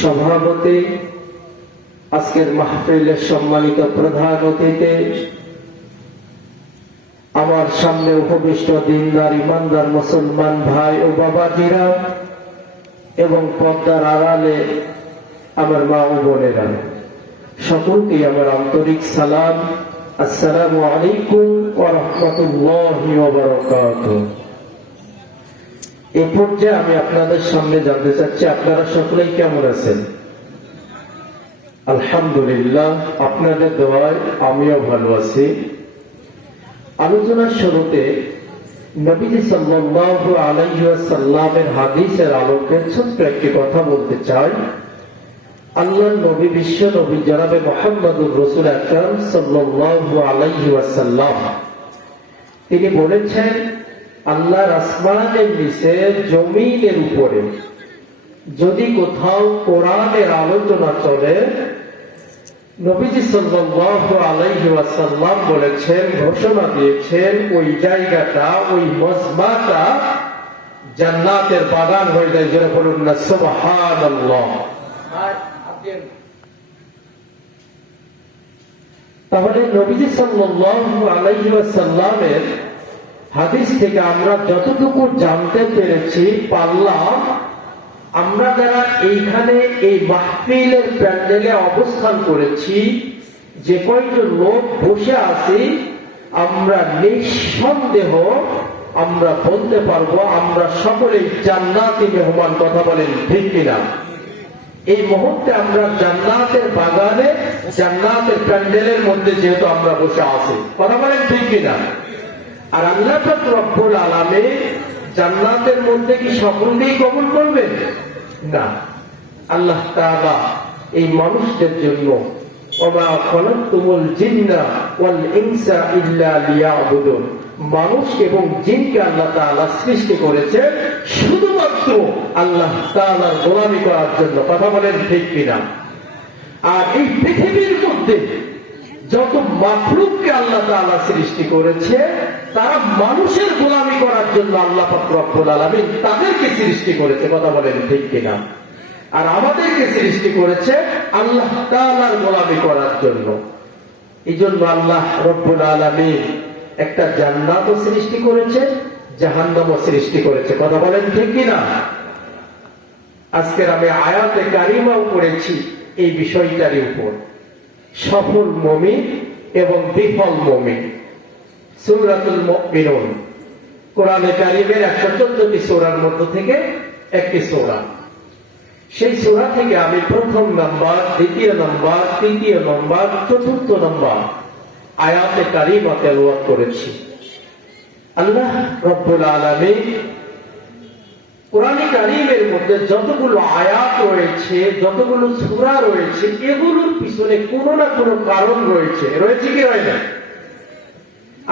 সভাপতি, আজকের মাহফিলের সম্মানিত প্রধান অতিথি, আমার সামনে উপবিষ্ট দিনদার ইমানদার মুসলমান ভাই ও বাবাজিরা এবং পর্দার আড়ালে আমার মা ও বোনেরা, সকলকে আমার আন্তরিক সালাম। আসসালামু আলাইকুম ওয়া রাহমাতুল্লাহি ওয়া বারাকাতুহু। এই পর্যায়ে আমি আপনাদের সামনে জানতে চাচ্ছি, আপনারা সকলেই কেমন আছেন? আলহামদুলিল্লাহ, আপনাদের দোয়ায় আমিও ভালো আছি। আলোচনার শুরুতে নবীজি সাল্লাল্লাহু আলাইহি ওয়াসাল্লামের হাদিসের আলোকে ছোট্ট একটি কথা বলতে চাই। আল্লাহর নবী, বিশ্ব নবী জনাবে মুহাম্মদুর রাসূল আকরাম সাল্লাল্লাহু আলাইহি ওয়াসাল্লাম তিনি বলেছেন, আল্লাহর আসমানের নিচে জমিনের উপরে যদি কোথাও কোরআনের আলোচনা চলে, নবীজি সাল্লাল্লাহু আলাইহি ওয়াসাল্লাম বলেছেন, ঘোষণা দিয়েছেন, ওই জায়গাটা, ওই মজমাটা জান্নাতের বাগান হয়ে যায়। যারা বলুন না সুবহানাল্লাহ। তাহলে নবীজি সাল্লাল্লাহু আলাইহি ওয়াসাল্লামের হাদিস থেকে আমরা যতটুকু জানতে পেরেছি পারলাম, আমরা যারা এইখানে এই মাহফিলের প্যান্ডেলে অবস্থান করেছি, যে কয়েকজন লোক বসে আছি, আমরা নিঃসন্দেহ আমরা বলতে পারবো আমরা সকলেই জান্নাতি মেহমান। কথা বলেন ঠিক কিনা? এই মুহূর্তে আমরা জান্নাতের বাগানে, জান্নাতের প্যান্ডেলের মধ্যে যেহেতু আমরা বসে আছি, কথা বলেন ঠিক কিনা? আর আল্লাহ পাক রব্বুল আলামিন জান্নাতের মধ্যে কি সকলকেই কবুল করবেন? না, আল্লাহ তাআলা এই মানুষদের জন্য ওয়া মা খালাকতুল জিন্না ওয়াল ইনসা ইল্লা লিয়াবুদুন, মানুষ এবং জিনকে আল্লাহ তাআলা সৃষ্টি করেছে শুধুমাত্র আল্লাহ তাআলার গোলামি করার জন্য। কথা বলেন ঠিক কিনা? আর এই পৃথিবীর মধ্যে যত মাখলুককে আল্লাহ তাআলা সৃষ্টি করেছে, তারা মানুষের গোলামি করার জন্য আল্লাহ পাক রব্বুল আলামিন তাদেরকে সৃষ্টি করেছে। কথা বলেন ঠিক কিনা? আর আমাদেরকে সৃষ্টি করেছে আল্লাহ তাআলার গোলামি করার জন্য। এই জন্য আল্লাহ রব্বুল আলামিন একটা জান্নাতও সৃষ্টি করেছে, জাহান্নামও সৃষ্টি করেছে। কথা বলেন ঠিক কিনা? আজকের আমি আয়াতে কারিমাও পড়েছি এই বিষয়টার উপর, সফল মুমিন এবং বিফল মুমিন। সূরাতুল মুমিনুন কোরআনে কারীমের 114টি সূরার মধ্য থেকে একটি সূরা। সেই সূরা থেকে আমি প্রথম নাম্বার, দ্বিতীয় নাম্বার, তৃতীয় নাম্বার, চতুর্থ নাম্বার আয়াতে কারিমা তেলাওয়াত করেছি। আল্লাহ রাব্বুল আলামিন কোরআনে কারীমের মধ্যে যতগুলো আয়াত রয়েছে, যতগুলো সূরা রয়েছে, এগুলোর পিছনে কোনো না কোনো কারণ রয়েছে। রয়েছে কি রয় না?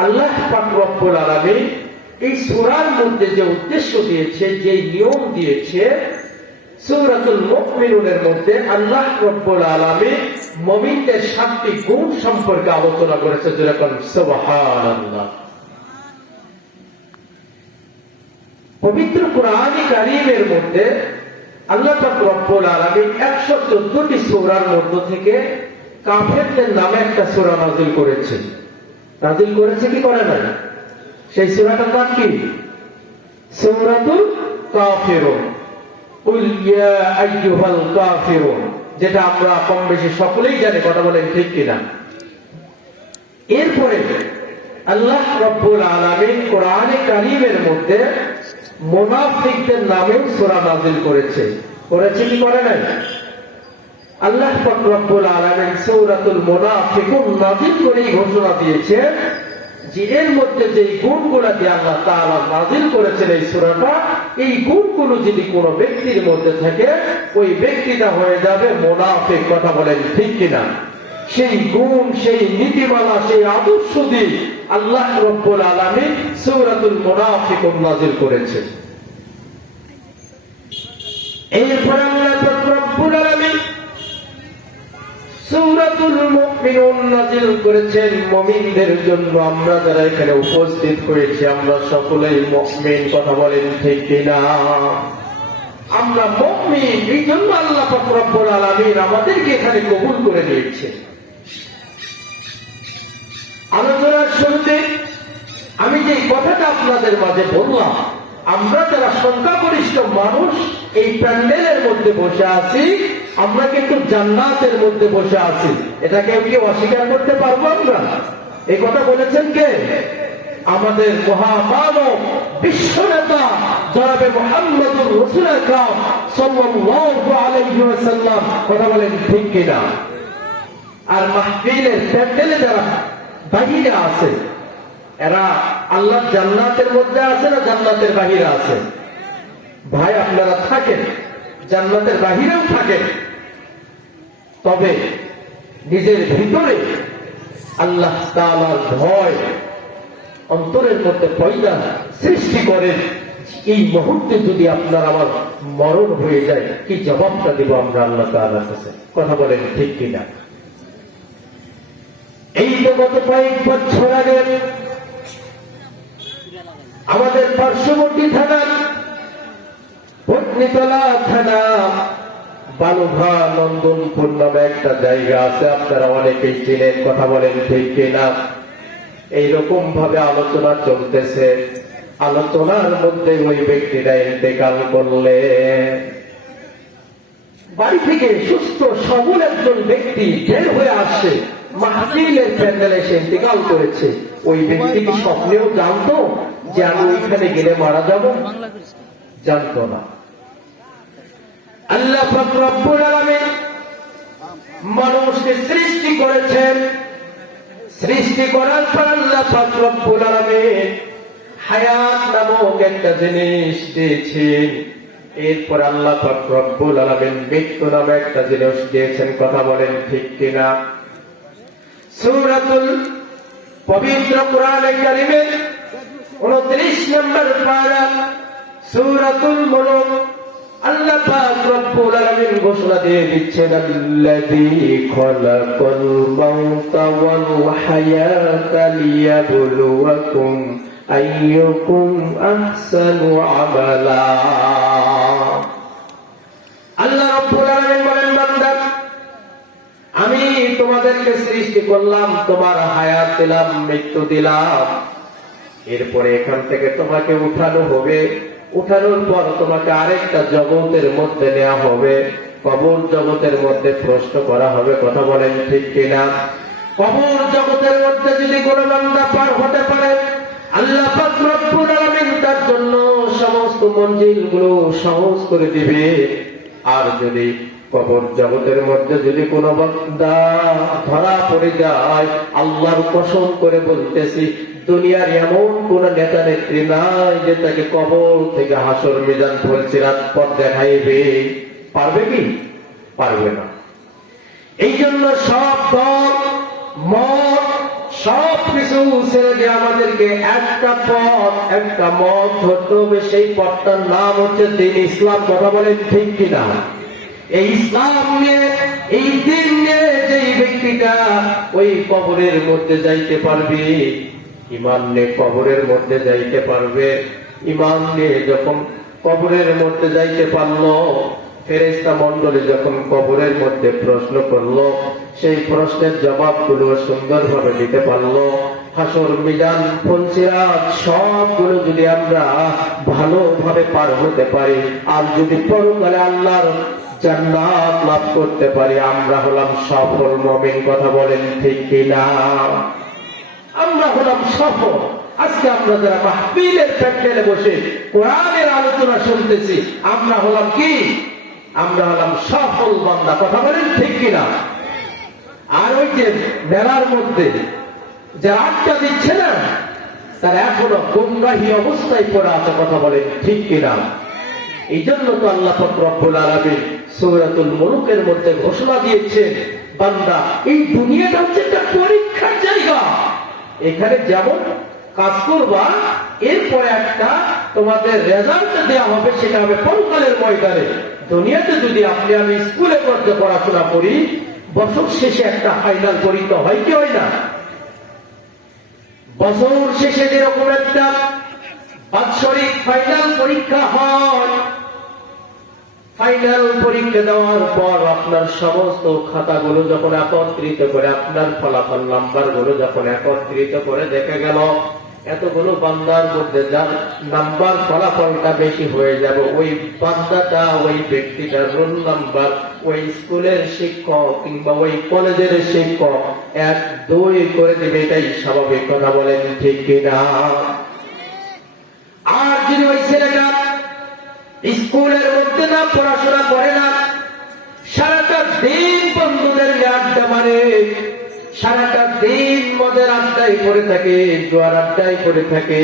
আল্লাহ পাক রব্বুল আলামিন এই সূরার মধ্যে যে উদ্দেশ্য দিয়েছে, যে নিয়ম দিয়েছে, সূরাতুল মুমিনুনের মধ্যে আল্লাহ রব্বুল আলামিন মুমিনদের 7টি গুণ সম্পর্কে আলোচনা করেছে। যেরকম সুবহানাল্লাহ। পবিত্র কোরআনে কারীমের মধ্যে আল্লাহ পাক রব্বুল আলামিন 114টি সূরার মধ্য থেকে কাফেরদের নামে একটা সূরা নাযিল করেছে। নাযিল করেছে কি করে না? সেই সূরাটার নাম কি? সূরাতুল কাফিরুন। কুল ইয়া আইয়ুহাল কাফিরুন, যেটা আমরা কম বেশি সকলেই জানি। কথা বলেন ঠিক কিনা? এরপরে আল্লাহ রাব্বুল আলামিন কোরআনে কারীমের মধ্যে মুনাফিকদের নামেও সূরা নাযিল করেছে। করেছে কি করে নাই? আল্লাহ পাক রব্বুল আলামিন সূরাতুল মুনাফিকুন নাযিল করে ঘোষণা দিয়েছে যে এর মধ্যে যে গুণগুলো দিয়ে আল্লাহ তাআলা নাযিল করেছেন এই সূরাটা, এই গুণগুলো যদি কোনো ব্যক্তির মধ্যে থাকে, ওই ব্যক্তিটা হয়ে যাবে মুনাফিক। কথা বলেন ঠিক কিনা? সেই গুণ, সেই নীতিমালা, সেই আদর্শ দিয়ে আল্লাহ রাব্বুল আলামিন সূরাতুল মুনাফিকুন নাযিল করেছেন। এরপর আল্লাহ রাব্বুল আলামিন সূরাতুল মুমিনুন নাযিল করেছেন মুমিনদের জন্য। আমরা যারা এখানে উপস্থিত হয়েছি, আমরা সকলেই মুমিন। কথা বলেন ঠিক কিনা? আমরা মুমিন, এই জন্য আল্লাহ পাক রব্বুল আলামিন আমাদেরকে এখানে কবুল করে নিয়েছে। আলোচনার শুরুতে আমি যে কথাটা আপনাদের মাঝে বললাম, আমরা যারা সংখ্যাগরিষ্ঠ মানুষ এই প্যান্ডেলের মধ্যে বসে আছি, আমরা কিন্তু জান্নাতের মধ্যে বসে আছি। এটা কেউ কি অস্বীকার করতে পারবো আমরা? এই কথা বলেছেন কে? আমাদের মহামানব বিশ্ব নেতা জনাবে মুহাম্মদুর রাসূল আকরাম সাল্লাল্লাহু আলাইহি ওয়াসাল্লাম। কথা বলেন ঠিক কিনা? আর মাহফিলের প্যান্ডেলে যারা বাহিরে আছে, এরা আল্লাহ জান্নাতের মধ্যে আছে না জান্নাতের বাহিরে আছে? ভাই আপনারা থাকেন, জান্নাতের বাহিরেও থাকেন, তবে নিজের ভিতরে আল্লাহ তাআলার ভয় অন্তরের মধ্যে পয়দা সৃষ্টি করেন। এই মুহূর্তে যদি আপনার আমার মরণ হয়ে যায়, কি জবাবটা দেব আমরা আল্লাহ তাআলার কাছে? কথা বলেন ঠিক কিনা? এই তো গত কয়েক বছর আগে আমাদের পার্শ্ববর্তী থানা পত্নীতলা থানা বালুঘা নন্দনপুর নামে একটা জায়গা আছে, আপনারা অনেকেই চিনেন। কথা বলেন ঠিক কিনা? এইরকম ভাবে আলোচনা চলতেছে, আলোচনার মধ্যে ওই ব্যক্তিরা ইন্তেকাল করলে, বাড়ি থেকে সুস্থ সবল একজন ব্যক্তি বের হয়ে আসছে, মাহফিলের প্যান্ডেলে এসে ইন্তেকাল করেছে। ওই ব্যক্তি কি স্বপ্নেও জানতো যে আমি ওইখানে গেলে মারা যাব? জানতো না। আল্লাহ পাক রব্বুল আলামিন মানুষকে সৃষ্টি করেছেন, সৃষ্টি করার পর আল্লাহ পাক রব্বুল আলামিন হায়াত নামক একটা জিনিস দিয়েছেন। এরপর আল্লাহ পাক রব্বুল আলামিন মৃত্যু নামে একটা জিনিস দিয়েছেন। কথা বলেন ঠিক কিনা? সূরাতুল পবিত্র কোরআনে কারীমের 29 নম্বর পারা সূরাতুল মুলক আল্লাহ পাক রব্বুল আলামিন ঘোষণা দিয়ে দিচ্ছেন, আল্লাযী খালাকাল মাউতা ওয়াল হায়াতা লিয়াবলুয়াকুম আইয়ুকুম আহসানু আমালা। আল্লাহ রব্বুল আলামিন বলেন, বান্দা আমি তোমাদেরকে সৃষ্টি করলাম, তোমার হায়াত দিলাম, মৃত্যু দিলাম, এরপরে এখান থেকে তোমাকে উঠানো হবে। উঠানোর পর তোমাকে আরেকটা জগতের মধ্যে নেওয়া হবে, কবর জগতের মধ্যে প্রশ্ন করা হবে। কথা বলেন ঠিক কিনা? কবর জগতের মধ্যে যদি কোনো বান্দা পার হতে পারে, আল্লাহ পাক রব্বুল আলামিন তার জন্য সমস্ত মঞ্জিলগুলো সহজ করে দিবে। আর যদি কবর জগতের মধ্যে যদি কোনো বান্দা ধরা পড়ে যায়, আল্লাহর কসম করে বলতেছি, দুনিয়ার এমন কোন নেতা নেত্রী নাই যে তাকে কবর থেকে হাসর মিজান ফুলসিরাত পথ দেখাইবে। পারবে কি? পারবে না। এই জন্য সব দল মত সব কিছু ছেড়ে দিয়ে আমাদেরকে একটা পথ, একটা মত ধরতে হবে। সেই পথটার নাম হচ্ছে দ্বীন ইসলাম। কথা বলেন ঠিক কিনা? এই ইসলাম নিয়ে, এই দ্বীন নিয়ে যেই ব্যক্তিটা ওই কবরের মধ্যে যাইতে পারবে, ঈমান নিয়ে কবরের মধ্যে যাইতে পারবে। ঈমান নিয়ে যখন কবরের মধ্যে যাইতে পারলো, ফেরেশতা মণ্ডলী যখন কবরের মধ্যে প্রশ্ন করলো, সেই প্রশ্নের জবাবগুলো সুন্দরভাবে দিতে পারলো, হাসর মিজান ফুলসিরাত সবগুলো যদি আমরা ভালোভাবে পার হতে পারি, আর যদি পরকালে আল্লাহর জান্নাত লাভ করতে পারি, আমরা হলাম সফল মুমিন। কথা বলেন ঠিক কিনা? আমরা হলাম সফল। আজকে আমরা যারা মাহফিলের প্যান্ডেলে বসে কোরআনের আলোচনা শুনতেছি, আমরা হলাম কি? আমরা হলাম সফল বান্দা। কথা বলেন ঠিক কিনা? আর ওই যে মেলার মধ্যে যারা আড্ডা দিচ্ছে না, তারা এখনো গুমরাহী অবস্থায় পড়ে আছে। কথা বলেন ঠিক কিনা? এই জন্য তো আল্লাহ পাক রব্বুল আলামিন সূরাতুল মুলুকের মধ্যে ঘোষণা দিয়েছেন, বান্দা এই দুনিয়াটা হচ্ছে একটা পরীক্ষার জায়গা। এখানে যেমন কাজ করবা, এরপরে একটা তোমাদের রেজাল্ট দেওয়া হবে, সেটা হবে পরকালের ময়দানে। দুনিয়াতে যদি আপনি আমি স্কুলে পড়তে পড়াশোনা করি, বছর শেষে একটা ফাইনাল পরীক্ষা হয় কি হয় না? বছর শেষে যেরকম একটা বাৎসরিক ফাইনাল পরীক্ষা হয়, ফাইনাল পরীক্ষা দেওয়ার পর আপনার সমস্ত খাতাগুলো যখন একত্রিত করে, আপনার ফলাফল নাম্বার গুলো যখন একত্রিত করে দেখা গেল এতগুলো বান্দার মধ্যে যার নাম্বার ফলাফলটা বেশি হয়ে যাবে, ওই বান্দাটা, ওই ব্যক্তিটার রোল নাম্বার ওই স্কুলের শিক্ষক কিংবা ওই কলেজের শিক্ষক 1, 2 করে দেবে। এটাই স্বাভাবিক কথা, বলেন ঠিক কিনা? আর যদি ওই ছেলেটা স্কুলের মধ্যে না পড়াশোনা করে না, সারাটা দিন বন্ধুদের আড্ডা মারে, সারাটা দিন মদের আড্ডায় পড়ে থাকে, জোয়ার আড্ডায় পড়ে থাকে,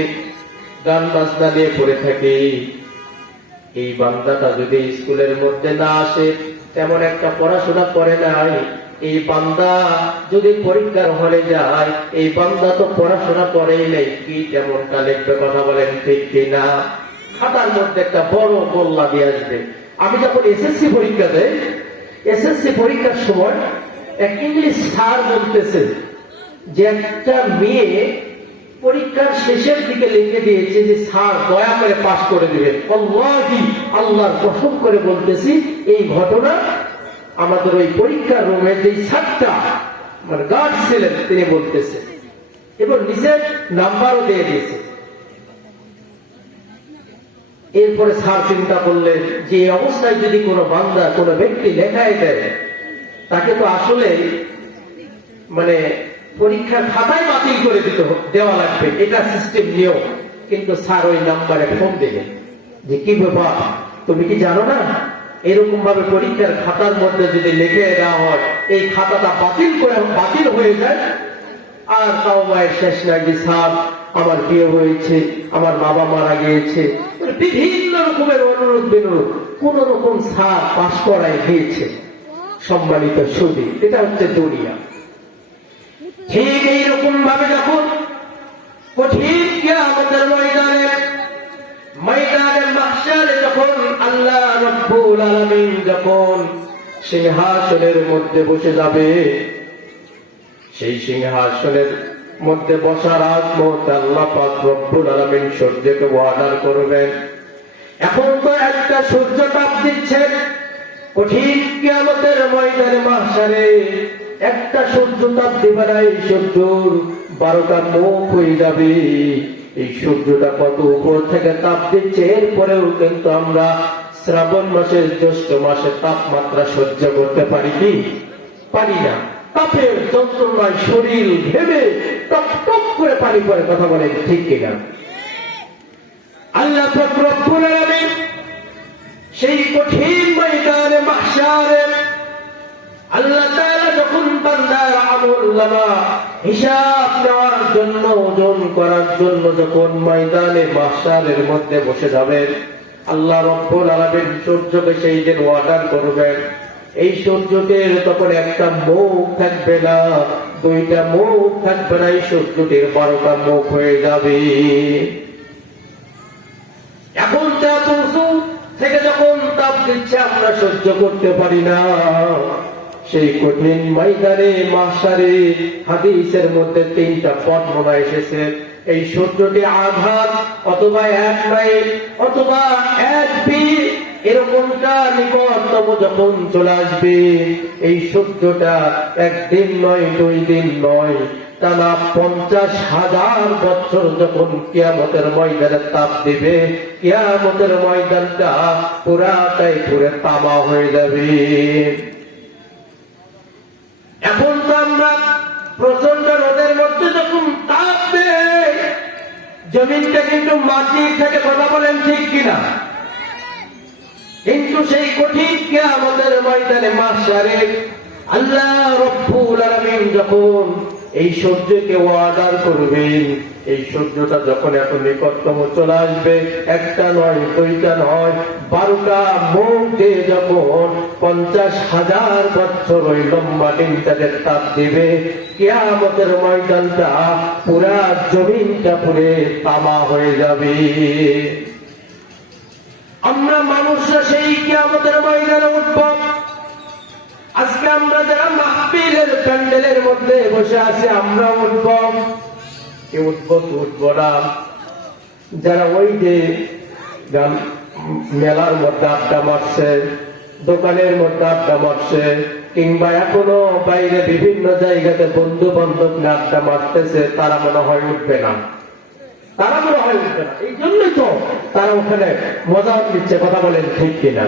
গান বাজনা নিয়ে পড়ে থাকে, এই বান্দাটা যদি স্কুলের মধ্যে না আসে, তেমন একটা পড়াশোনা করে নাই, এই বান্দা যদি পরীক্ষার হলে যায়, এই বান্দা তো পড়াশোনা করেই নেই, কি কেমনটা লিখবে? কথা বলেন ঠিক কিনা? খাতার মধ্যে একটা বড় গোল্লা দিয়ে আসবে। আমি যখন এসএসসি পরীক্ষা দেই, এসএসসি পরীক্ষার সময় এক ইংলিশ স্যার বলতেছে যে একটা মেয়ে পরীক্ষার শেষের দিকে লিখে দিয়েছে যে স্যার দয়া করে পাস করে দিবেন। আল্লাহি, আল্লাহর কসম করে বলতেছি, এই ঘটনা আমাদের ওই পরীক্ষার রুমের যে স্যারটা মানে গার্ড ছিলেন তিনি বলতেছে, এবং নিজের নাম্বারও দিয়ে দিয়েছে। এরপরে স্যার চিন্তা করলেন যে এই অবস্থায় যদি কোনো বান্দা, কোনো ব্যক্তি লেখায় দেয়, তাকে তো আসলে মানে পরীক্ষার খাতায় বাতিল করে দেওয়া লাগবে, এটা সিস্টেম নিয়ম। কিন্তু স্যার ওই নাম্বারে ফোন দিলেন যে কি ব্যাপার, তুমি কি জানো না এরকম ভাবে পরীক্ষার খাতার মধ্যে যদি লিখে দেওয়া হয়, এই খাতাটা বাতিল হয়ে যায়। আর তাও মায়ের শেষ নাই যে স্যার আমার বিয়ে হয়েছে, আমার বাবা মারা গিয়েছে, বিভিন্ন রকমের অনুরোধ বিনোদ, কোন রকম স্যার পাশ করায় দিয়েছে। সম্মানিত সুধী, এটা হচ্ছে দুনিয়া। ঠিক এইরকম ভাবে যখন কঠিন কিয়ামতের ময়দানে মাহশারে যখন আল্লাহ রাব্বুল আলামিন যখন সিংহাসনের মধ্যে বসে যাবে, সেই সিংহাসনের মধ্যে বসার আগ মুহূর্তে আল্লাহ পাক রব্বুল আলামিন সূর্যকে অর্ডার করবেন। এখন তো একটা সূর্য তাপ দিচ্ছে, কঠিন কিয়ামতের ময়দানে মাহশারে একটা সূর্য তাপ দিবে না, এই সূর্যর 12টা মুখ হয়ে যাবে। এই সূর্যটা কত উপর থেকে তাপ দিচ্ছে, এরপরেও কিন্তু আমরা শ্রাবণ মাসের জ্যৈষ্ঠ মাসের তাপমাত্রা সহ্য করতে পারি কি পারি না। তাপের যন্ত্রণায় শরীর ঘেমে টপ টপ করে পানি পড়ে। কথা বলেন ঠিক কিনা? আল্লাহ রব্বুল আলামিন সেই কঠিন ময়দানে মাহশারে আল্লাহ তাআলা যখন বান্দার আমলনামা হিসাব নেওয়ার জন্য, ওজন করার জন্য যখন ময়দানে মাহশারের মধ্যে বসে যাবেন, আল্লাহ রব্বুল আলামিন সূর্যকে সেই দিন অর্ডার করবেন। এই সূর্যটির তখন একটা মুখ থাকবে না, 2টা মুখ থাকবে না, এই সূর্যটির 12টা মুখ হয়ে যাবে। এখন থেকে যখন তাপ দিচ্ছে আমরা সহ্য করতে পারি না, সেই কঠিন ময়দানে মাহশারে হাদিসের মধ্যে 3টা বর্ণনা এসেছে। এই সূর্যটি আঘাত অথবা 1 মাইল অথবা 1 ফিট এরকমটা নিকটতম যখন চলে আসবে, এই সূর্যটা 1 দিন নয়, 2 দিন নয়, টানা 50,000 বছর যখন কিয়ামতের ময়দানে তাপ দিবে, কিয়ামতের ময়দানটা পুরাটাই পুরে তামা হয়ে যাবে। এখন তো আমরা প্রচন্ড রোদের মধ্যে যখন তাপ দেয়, জমিনটা কিন্তু মাটি থেকে, কথা বলেন ঠিক কিনা? কিন্তু সেই কঠিন কিয়ামতের ময়দানে মাহশারে আল্লাহ রাব্বুল আলামিন যখন এই সূর্যকে অর্ডার করবেন, এই সূর্যটা যখন এত নিকটতম চলে আসবে, 1টা নয়, 2টা নয়, 12টা মুখ দিয়ে যখন 50,000 বছর ওই লম্বা দিনটাকে তাপ দিবে, কিয়ামতের ময়দানটা পুরা জমিনটা পুরে তামা হয়ে যাবে। আমরা মানুষরা সেই কিয়ামতের ময়দানে উঠব। আজকে আমরা যারা মাহফিলের প্যান্ডেলের মধ্যে বসে আছি, আমরা উঠব কি উঠব না? যারা ওই যে মেলার মধ্যে আড্ডা মারছে, দোকানের মধ্যে আড্ডা মারছে, কিংবা এখনো বাইরে বিভিন্ন জায়গাতে বন্ধু বান্ধব আড্ডা মারতেছে, তারা মনে হয় উঠবে না, তারা মনে হয় উঠবে না। এই জন্যই তো তারা ওখানে মজা নিচ্ছে। কথা বলেন ঠিক কিনা?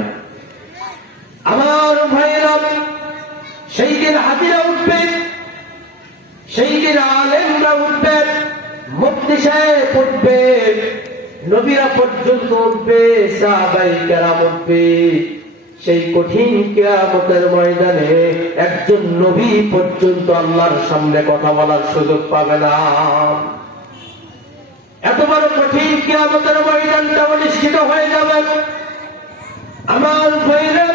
আমার ভাইয়েরা, সেই দিন হাজিরা উঠবে, সেই দিন আলেমরা উঠবে, মুফতি সাহেব উঠবে, নবীরা পর্যন্ত উঠবে, সাহাবায়ে কেরাম উঠবে। সেই কঠিন কিয়ামতের ময়দানে একজন নবী পর্যন্ত আল্লাহর সামনে কথা বলার সুযোগ পাবে না। এত বড় কঠিন কিয়ামতের ময়দানটা অনুষ্ঠিত হয়ে যাবে। আমার ভাইরা,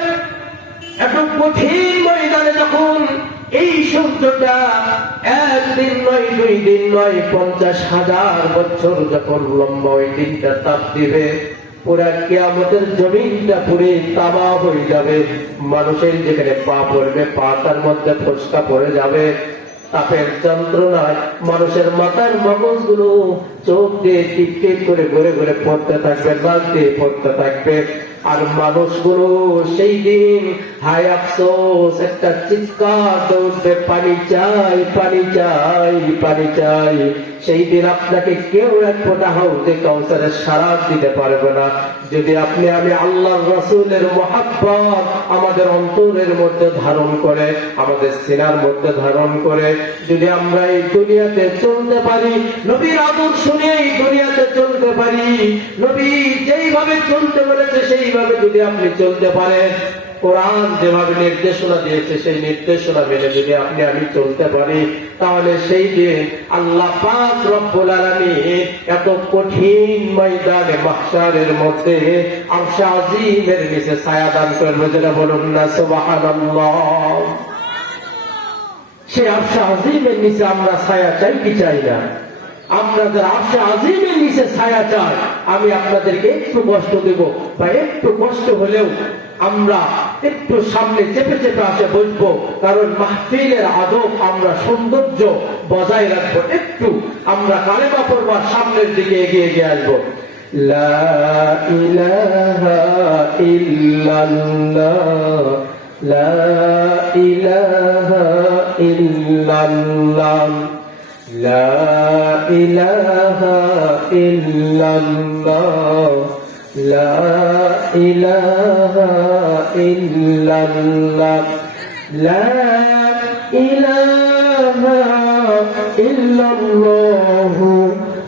এত কঠিন ময়দানে যখন এই সূর্যটা একদিন নয়, 2 দিন নয়, 50,000 বছর যখন লম্বা ওই দিনটা তাপ দিবে, পুরা কিয়ামতের জমিনটা পুরে তামা হয়ে যাবে। মানুষের যেখানে পা পড়বে, পা তার মধ্যে ফসকা পড়ে যাবে। তাপের যন্ত্রণায় মানুষের মাথার মগজগুলো চোখ দিয়ে টিপ টিপ করে ঘুরে ঘুরে পড়তে থাকবে, লাল দিয়ে পড়তে থাকবে। আর মানুষগুলো সেই দিন হায় আফসোস একটা চিৎকার দৌড়বে, পানি চাই, পানি চাই, পানি চাই। সেই দিন আপনাকে কেউ এক ফোঁটা হাউজে কাউসারের সারাপ দিতে পারবে না। যদি আপনি আমি আল্লাহর রাসূলের মহাব্বত আমাদের অন্তরের মধ্যে ধারণ করে, আমাদের সিনার মধ্যে ধারণ করে যদি আমরা এই দুনিয়াতে চলতে পারি, নবীর আদর্শ নিয়ে এই দুনিয়াতে চলতে পারি, নবী যেইভাবে চলতে বলেছে সেইভাবে যদি আপনি চলতে পারেন, কোরআন যেভাবে নির্দেশনা দিয়েছে সেই নির্দেশনা মেনে যদি আপনি আমি চলতে পারি, তাহলে সেই দিন আল্লাহ পাক রব্বুল আলামিন এত কঠিন ময়দানে মাহশারের মধ্যে আরশ আজিমের নিচে ছায়া দান করবে। যারা বলুন না সুবহানাল্লাহ। সেই আরশ আজিমের নিচে আমরা ছায়া চাই কি চাই না? আমরা যারা আরশ আজিমের নিচে ছায়া চাই, আমি আপনাদেরকে একটু কষ্ট দেব, বা একটু কষ্ট হলেও আমরা একটু সামনে চেপে চেপে আসে বসবো, কারণ মাহফিলের আদব আমরা সৌন্দর্য বজায় রাখবো। একটু আমরা কালেমা পড়বার সামনের দিকে এগিয়ে এগিয়ে আসবো। লা ইলাহা ইল্লাল্লাহ, লা ইলাহা ইল্লাল্লাহ, লা ইলাহা ইল্লাল্লাহ, লা ইলাহা ইল্লাল্লাহ, লা ইলাহা ইল্লাল্লাহ,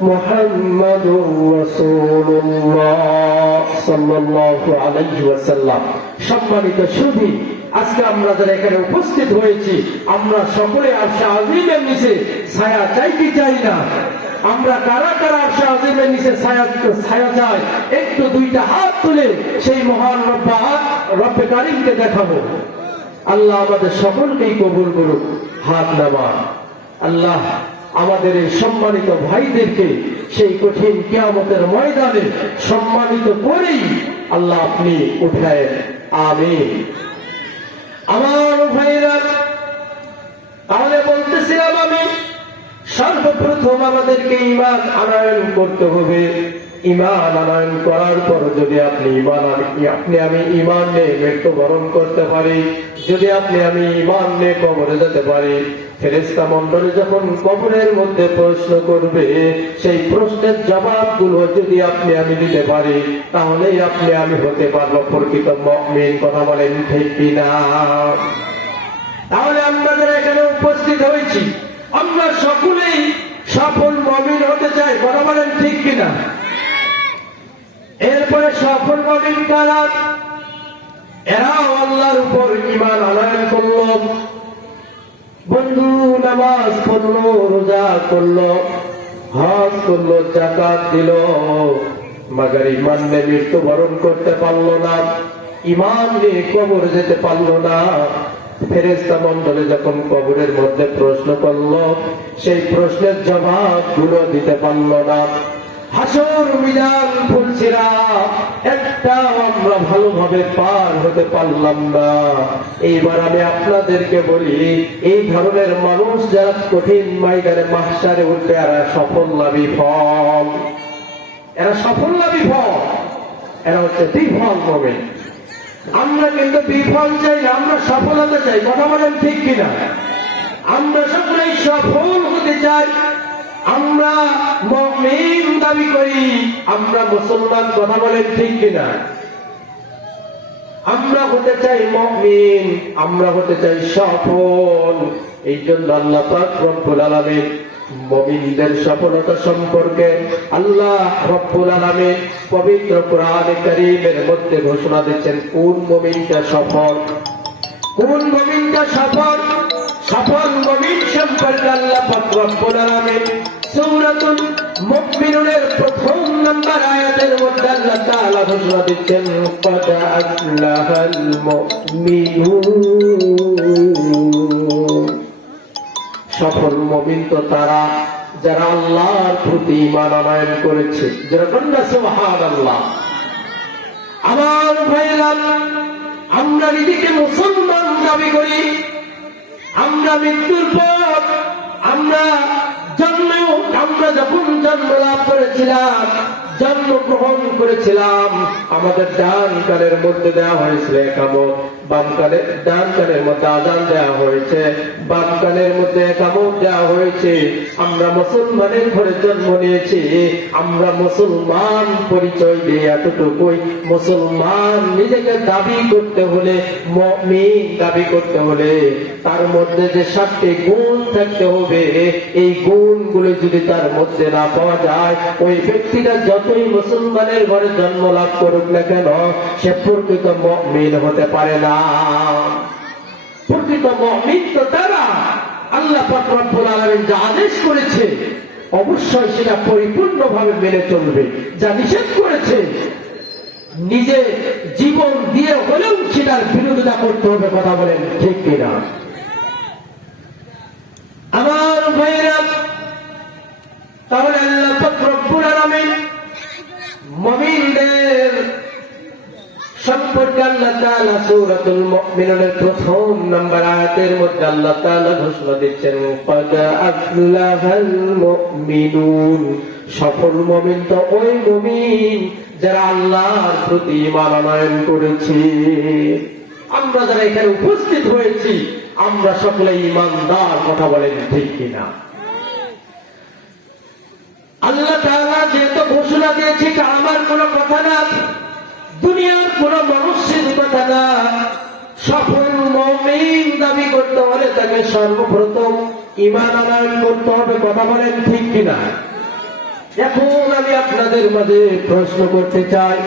মুহাম্মাদুর রাসূলুল্লাহ সাল্লাল্লাহু আলাইহি ওয়াসাল্লাম। সম্মানিত সুধী, আজকে আমরা যারা এখানে উপস্থিত হয়েছি, আমরা সকলে আরশ আজিমের নিচে ছায়া চাই কি চাই না? আমরা কারা কারা আরশ আজিমের নিচে ছায়া চাই? একটু দুইটা হাত তুলে সেই মহান রব্বে কারীমকে দেখাবো। আল্লাহ আমাদের সকলকেই কবুল করুক। হাত নামা। আল্লাহ আমাদের এই সম্মানিত ভাইদেরকে সেই কঠিন কিয়ামতের ময়দানে সম্মানিত করেই আল্লাহ আপনি উঠায়। আমিন। আমার ভাইরা, তাহলে বলতেছিলাম আমি, সর্বপ্রথম আমাদেরকে ঈমান আনয়ন করতে হবে। ঈমান আনয়ন করার পর যদি আপনি আমি ঈমান নিয়ে মৃত্যুবরণ করতে পারি, যদি আপনি আমি ঈমান নিয়ে কবরে যেতে পারি, ফেরেশতা মণ্ডলী যখন কবরের মধ্যে প্রশ্ন করবে, সেই প্রশ্নের জবাবগুলো যদি আপনি আমি দিতে পারি, তাহলেই আপনি আমি হতে পারবো প্রকৃত মুমিন। কথা বলেন ঠিক কিনা? তাহলে আমরা যারা এখানে উপস্থিত হয়েছি, আমরা সকলেই সফল মুমিন হতে চাই। কথা বলেন ঠিক কিনা? এরপরে সফল মুমিন কারা? এরাও আল্লাহর উপর ঈমান আনয়ন করল, বন্ধু নামাজ পড়লো, রোজা করলো, হজ করলো, যাকাত দিল, মাগার ঈমান নিয়ে মৃত্যুবরণ করতে পারলো না, ঈমান নিয়ে কবর যেতে পারলো না। ফেরেশতা মণ্ডলী যখন কবরের মধ্যে প্রশ্ন করলো, সেই প্রশ্নের জবাবগুলো দিতে পারলো না। হাসর মিজান ফুলছিরা একটাও আমরা ভালোভাবে পার হতে পারলাম না। এইবার আমি আপনাদেরকে বলি, এই ধরনের মানুষ যারা কঠিন ময়দানে মাহশারে উঠবে, এরা সফল লাভী ফল, এরা সফল লাভী ফল। এরা হচ্ছে বিফল মুমিন। আমরা কিন্তু বিফল চাই না, আমরা সফলতা চাই। কথা বলেন ঠিক কিনা? আমরা সকলেই সফল হতে চাই। আমরা মুমিন দাবি করি, আমরা মুসলমান। কথা বলেন ঠিক কিনা? আমরা হতে চাই মুমিন, আমরা হতে চাই সফল। এই জন্য আল্লাহ পাক রব্বুল আলামিন মুমিনদের সফলতা সম্পর্কে আল্লাহ রব্বুল আলামিন পবিত্র কোরআনে কারীমের মধ্যে ঘোষণা দিচ্ছেন কোন মুমিনটা সফল, কোন মুমিনটা সফল। সফল মুমিন সম্পর্কে আল্লাহ পাক রব্বুল আলামিন সূরাতুল মুমিনুনের প্রথম নম্বর আয়াতের মধ্যে আল্লাহ তাআলা ঘোষণা দিচ্ছেন ক্বাদ আফলাহাল মুমিনুন। সফল মুমিন তো তারা যারা আল্লাহর প্রতি ঈমান আনয়ন করেছে। যারা বলেন সুবহানাল্লাহ। আমার ভাইরা, আমরা নিজেকে মুসলমান দাবি করি। আমরা মৃত্যুর পর আমরা যখন জন্ম লাভ করেছিলাম, জন্মগ্রহণ করেছিলাম, আমাদের ডান কানের মধ্যে দেওয়া হয়েছিল একামত, বাম কানের ডান কানের মধ্যে আযান দেওয়া হয়েছে, বাম কানের মধ্যে একামত দেওয়া হয়েছে। আমরা মুসলমানের ঘরে জন্ম নিয়েছি। আমরা মুসলমান পরিচয় দিয়ে এতটুকুই, মুসলমান নিজেকে দাবি করতে হলে, মুমিন দাবি করতে হলে তার মধ্যে যে 7টি গুণ থাকতে হবে, এই গুণগুলো যদি তার মধ্যে না পাওয়া যায়, ওই ব্যক্তিটা যতই মুসলমানের ঘরে জন্ম লাভ করুক না কেন, সে প্রকৃত মুমিন হতে পারে না। প্রকৃত মুমিন তো তারা আল্লাহ পাক রব্বুল আলামিন যা আদেশ করেছে অবশ্যই সেটা পরিপূর্ণভাবে মেনে চলবে, যা নিষেধ করেছে নিজে জীবন দিয়ে হলেও সেটার বিরোধিতা করতে হবে। কথা বলেন ঠিক কিনা? আমার ভাইরা, তাহলে আল্লাহ পাক রব্বুল আলামিন মুমিনদের সম্পর্কে আল্লাহ তাআলা সূরাতুল মুমিনুনের প্রথম নম্বর আয়াতের মধ্যে আল্লাহ তাআলা ঘোষণা দিচ্ছেন ক্বাদ আফলাহাল মুমিনুন। সফল মুমিন তো ওই মুমিন যারা আল্লাহর প্রতি ঈমান আনয়ন করেছে। আমরা যারা এখানে উপস্থিত হয়েছি, আমরা সকলে ঈমানদার। কথা বলেন ঠিক কিনা? আল্লাহ তাআলা যেহেতু ঘোষণা দিয়েছে, আমার কোনো কথা না, দুনিয়ার কোন মানুষের কথা না। সফল মুমিন দাবি করতে হলে তাকে সর্বপ্রথম ঈমান আনয়ন করতে হবে। কথা বলেন ঠিক কিনা? এখন আমি আপনাদের মাঝে প্রশ্ন করতে চাই,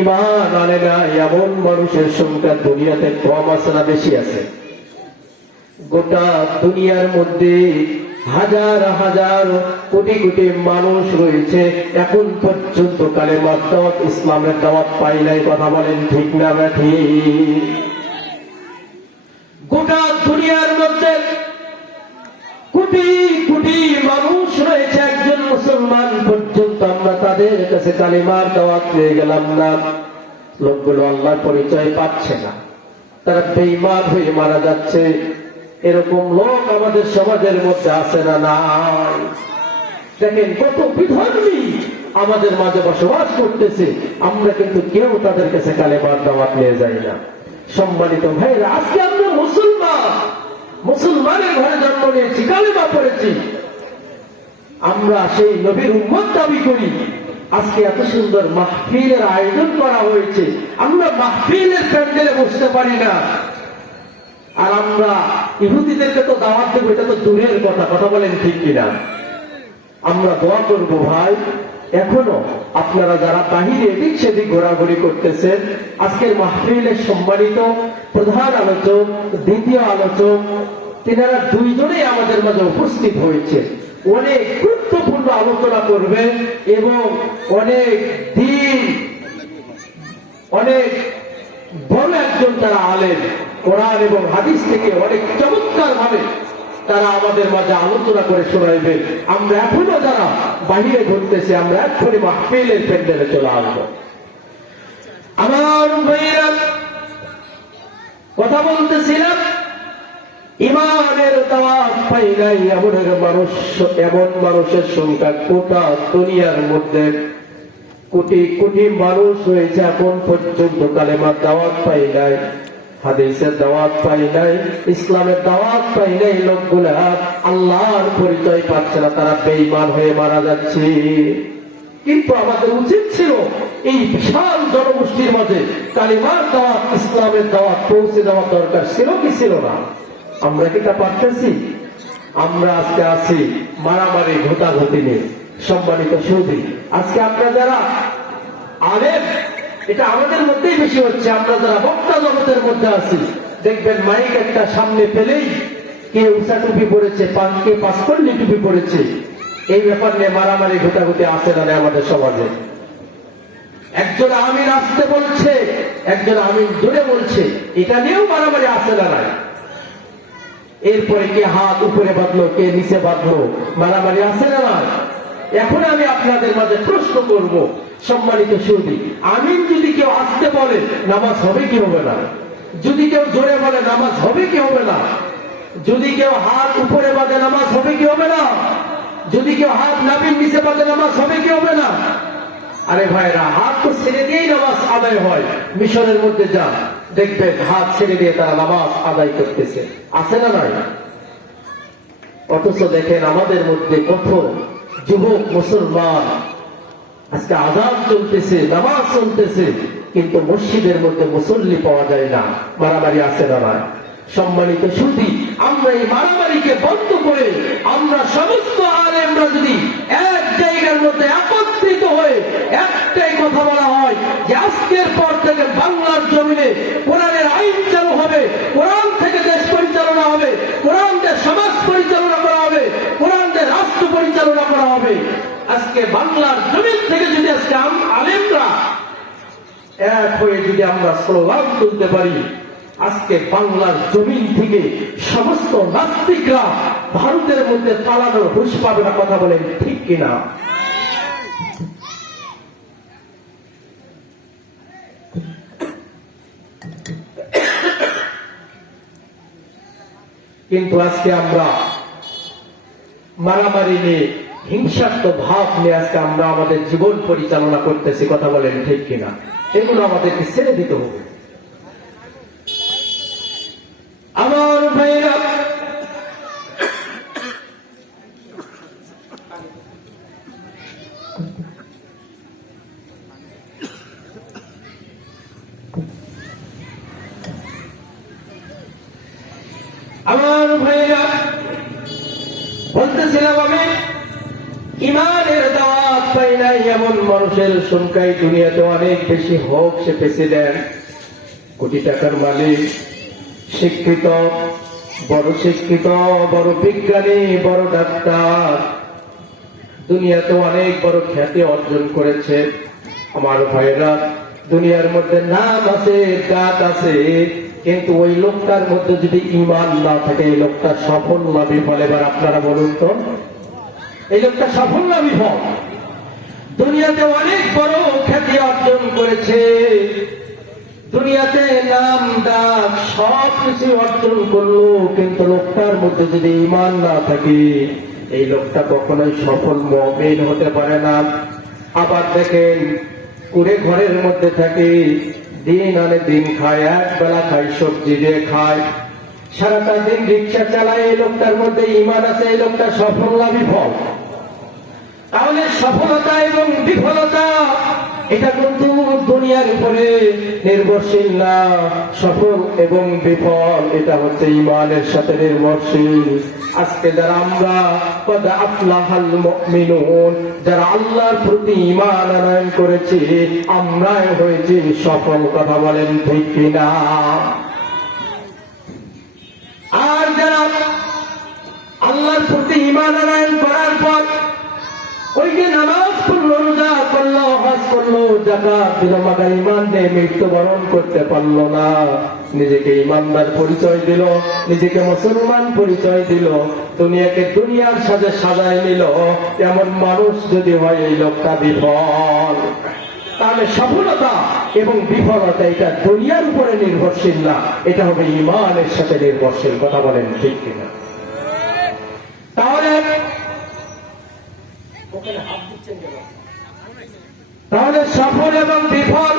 ঈমান আনে না এমন মানুষের সংখ্যা দুনিয়াতে কম আছে না বেশি আছে? গোটা দুনিয়ার মধ্যে হাজার হাজার কোটি কোটি মানুষ রয়েছে, এখন পর্যন্ত কালেমার দাওয়াত, ইসলামের দাওয়াত পাই নাই। কথা বলেন ঠিক না ঠিক? গোটা দুনিয়ার মধ্যে কোটি কোটি মানুষ রয়েছে, একজন মুসলমান পর্যন্ত আমরা তাদের কাছে কালেমার দাওয়াত পেয়ে গেলাম না। লোকগুলো আল্লাহর পরিচয় পাচ্ছে না, তারা বেঈমান হয়ে মারা যাচ্ছে। এরকম লোক আমাদের সমাজের মধ্যে আছে না নাই? দেখেন কত বিধর্মী আমাদের মাঝে বসবাস করতেছে, আমরা কিন্তু কেউ তাদের কাছে কালেমার দাওয়াত নিয়ে যাই না। সম্মানিত ভাইরা, আজকে আমরা মুসলমান, মুসলমানের ঘরে জন্ম নিয়েছি, কালেমা পড়েছি, আমরা সেই নবীর উম্মত দাবি করি। আজকে এত সুন্দর মাহফিলের আয়োজন করা হয়েছে, আমরা মাহফিলের প্যান্ডেলে বসতে পারি না। আর আমরা ইহুদিদেরকে তো দাওয়াত দেবো, এটা তো দূরের কথা। কথা বলেন ঠিক কিনা? আমরা দোয়া করবো ভাই, এখনো আপনারা যারা বাহিরে এদিক সেদিক ঘোরাঘুরি করতেছেন, আজকের মাহফিলের সম্মানিত প্রধান আলোচক, দ্বিতীয় আলোচক, তিনারা দুইজনেই আমাদের মাঝে উপস্থিত হয়েছে। অনেক গুরুত্বপূর্ণ আলোচনা করবেন এবং অনেক দিন, অনেক বড় একজন তারা আলেম, কোরআন এবং হাদিস থেকে অনেক চমৎকার ভাবে তারা আমাদের মাঝে আলোচনা করে শোনাইবে। আমরা এখনো যারা বাহিরে ঘুরতেছি, আমরা এক্ষুনি মাহফিলের প্যান্ডেলে চলে আসবো। আমার ভাইয়েরা, কথা বলতেছিলাম, ঈমানের দাওয়াত পাই নাই এমন মানুষের সংখ্যা গোটা দুনিয়ার মধ্যে কোটি কোটি মানুষ হয়েছে, এখন পর্যন্ত কালেমার দাওয়াত পাই নাই, হাদিসের দাওয়াত পাই নাই, ইসলামের দাওয়াত পাই নাই। লোকগুলা আল্লাহর পরিচয় পাচ্ছে না, তারা বেঈমান হয়ে মারা যাচ্ছে। কিন্তু আমাদের উচিত ছিল এই বিশাল জনগোষ্ঠীর মাঝে কালিমার দাওয়াত, ইসলামের দাওয়াত পৌঁছে দেওয়ার দরকার ছিল কি ছিল না? আমরা কি তা পারতেছি? আমরা আজকে আছি মারামারি ঘোটাঘুটি নিয়ে। সম্মানিত সৌদি, আজকে আপনারা যারা আলেম, এটা আমাদের মধ্যেই বেশি হচ্ছে। আমরা যারা বক্তা জগতের মধ্যে আছি, দেখবেন মাইক একটা সামনে পেলেই কে উষা টুপি পড়েছে, কে পাঁচকল্লি টুপি পড়েছে, এই ব্যাপার নিয়ে মারামারি ঘোটাঘুটি আছে না আমাদের সমাজে। একজন আমিন আসতে বলছে, একজন আমিন জোরে বলছে, এটা নিয়েও মারামারি আছে না নাই। এরপরে কে হাত উপরে বাঁধলো, কে নিচে বাঁধলো, মারামারি আছে না নাই। এখন আমি আপনাদের মাঝে প্রশ্ন করব, সম্মানিত সুদী, আমিন যদি কেউ আসতে বলে নামাজ হবে কি হবে না? যদি কেউ জোরে বলে নামাজ হবে কি হবে না? যদি কেউ হাত উপরে বাঁধে নামাজ হবে কি হবে না? যদি কেউ হাত নাভির নিচে বাঁধে নামাজ হবে কি হবে না? আরে ভাইরা, হাত তো ছেড়ে দিয়েই নামাজ আদায় হয়। মিশরের মধ্যে যা দেখবেন, হাত ছেড়ে দিয়ে তারা নামাজ আদায় করতেছে, আছে না নাই? অথচ দেখেন আমাদের মধ্যে কত যুবক মুসলমান আজকে আযান চলতেছে, নামাজ চলতেছে, কিন্তু মসজিদের মধ্যে মুসল্লি পাওয়া যায় না। মারামারি আছে না নাই? সম্মানিত সুদী, আমরা এই মারামারিকে বন্ধ করে আমরা সমস্ত আলেমরা যদি এক জায়গার মধ্যে একত্রিত হয়ে একটাই কথা বলা হয় যে আজকের পর থেকে বাংলার জমিনে কোরআনের আইন চালু হবে, কোরআন থেকে দেশ পরিচালনা হবে, কোরআন দিয়ে সমাজ পরিচালনা করা হবে, কোরআন দিয়ে রাষ্ট্র পরিচালনা করা হবে। আজকে বাংলার জমিন থেকে যদি আজকে আলেমরা এক হয়ে যদি আমরা স্লোগান তুলতে পারি, আজকে বাংলার জমিন থেকে সমস্ত নাস্তিকরা ভারতের মধ্যে পালানোর হুঁশ পাবে না। কথা বলেন ঠিক কিনা? কিন্তু আজকে আমরা মারামারি নিয়ে, হিংসাত্মক ভাব নিয়ে আজকে আমরা আমাদের জীবন পরিচালনা করতেছি। কথা বলেন ঠিক কিনা? এগুলো আমাদেরকে ছেড়ে দিতে হবে। আমার ভাইরা, বলতেছিলাম আমি, ইমানের দাওয়াত পাই নাই এমন মানুষের সংখ্যাই দুনিয়াতে অনেক বেশি। হোক সে প্রেসিডেন্ট, কোটি টাকার মালিক, শিক্ষিত, বড় শিক্ষিত, বড় বিজ্ঞানী, বড় ডাক্তার, দুনিয়াতে অনেক বড় খ্যাতি অর্জন করেছে। আমার ভাইরা, দুনিয়ার মধ্যে নাম আছে, জাত আছে, কিন্তু ওই লোকটার মধ্যে যদি ঈমান না থাকে, এই লোকটা সফল না বিফল? এবার আপনারা বলুন তো, এই লোকটা সফল না বিফল? দুনিয়াতে অনেক বড় খ্যাতি অর্জন করেছে, দুনিয়াতে নাম ডাক সব কিছু অর্জন করলো, কিন্তু লোকটার মধ্যে যদি ঈমান না থাকে, এই লোকটা কখনোই সফল মুমিন হতে পারে না। আবার দেখেন, কুড়ে ঘরের মধ্যে থাকে, দিন আনে দিন খায়, এক বেলা খায়, সবজি দিয়ে খায়, সারাটা দিন রিক্সা চালায়, এই লোকটার মধ্যে ঈমান আছে, এই লোকটা সফল না বিফল? তাহলে সফলতা এবং বিফলতা এটা কিন্তু দুনিয়ার উপরে নির্ভরশীল না। সফল এবং বিফল এটা হচ্ছে ঈমানের সাথে নির্ভরশীল। আজকে যারা আমরা কদ আফলাহাল মুমিনুন, যারা আল্লাহর প্রতি ঈমান আনয়ন করেছি, আমরাই হয়েছি সফল। কথা বলেন ঠিক কিনা? আর যারা আল্লাহর প্রতি ঈমান আনয়ন করার পর ওই যে নামাজ পড়লো, রোজা করলো, হজ করলো, যাকাত দিল, মাগার ঈমান নিয়ে মৃত্যুবরণ করতে পারলো না, নিজেকে ঈমানদার পরিচয় দিল, নিজেকে মুসলমান পরিচয় দিল, দুনিয়াকে দুনিয়ার সাথে সাজায় নিল, এমন মানুষ যদি হয়, এই লোকটা বিফল। তাহলে সফলতা এবং বিফলতা এটা দুনিয়ার উপরে নির্ভরশীল না, এটা হবে ঈমানের সাথে নির্ভরশীল। কথা বলেন ঠিক কিনা? তাহলে ওখানে হাত দিচ্ছেন কেন? তাহলে সফল এবং বিফল,